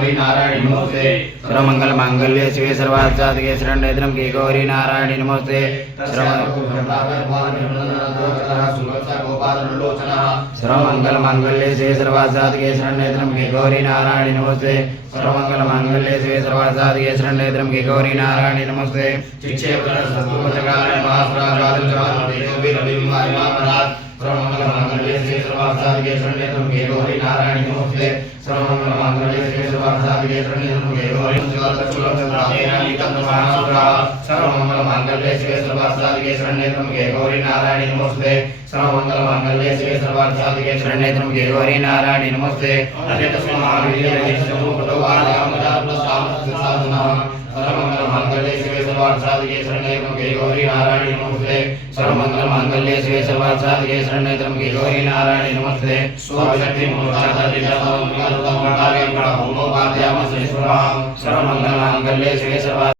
नारायण नमस्ते सर्वमंगल मांगल्ये शिवे सर्वार्थ साधके शरण्ये त्र्यंबके गौरी नारायण नमस्ते सर्वमंगल मांगल्ये शिवे सर्वार्थ साधके शरण्ये त्र्यंबके गौरी नारायण नमस्ते सर्वमंगल मांगल्ये शिवे सर्वार्थ साधके शरण्ये त्र्यंबके गौरी नारायण नमस्ते सर्वमंगल मांगल्ये शिवे सर्वार्थ साधके शरण्ये त्र्यंबके गौरी नारायण नमस्ते सर्वमंगल मांगल्ये शिवे सर्वार्थ साधके शरण्ये त्र्यंबके गौरी सर्वमंगल मांगल्ये शिवे सर्वार्थ साधके शरण्ये त्र्यंबके गौरी नारायण नमस्ते सर्वमंगल मांगल्ये शिवे सर्वार्थ साधके शरण्ये त्र्यंबके गौरी नारायण नमस्ते सर्वमंगल मांगल्ये शिवे सर्वार्थ साधके शरण्ये त्र्यंबके गौरी नारायण नमस्ते सर्वमंगल मांगल्ये शिवे सर्वार्थ साधके शरण्ये त्र्यंबके गौरी नारायण नमस्ते सर्वमंगल मांगल्ये शिवे सर्वार्थ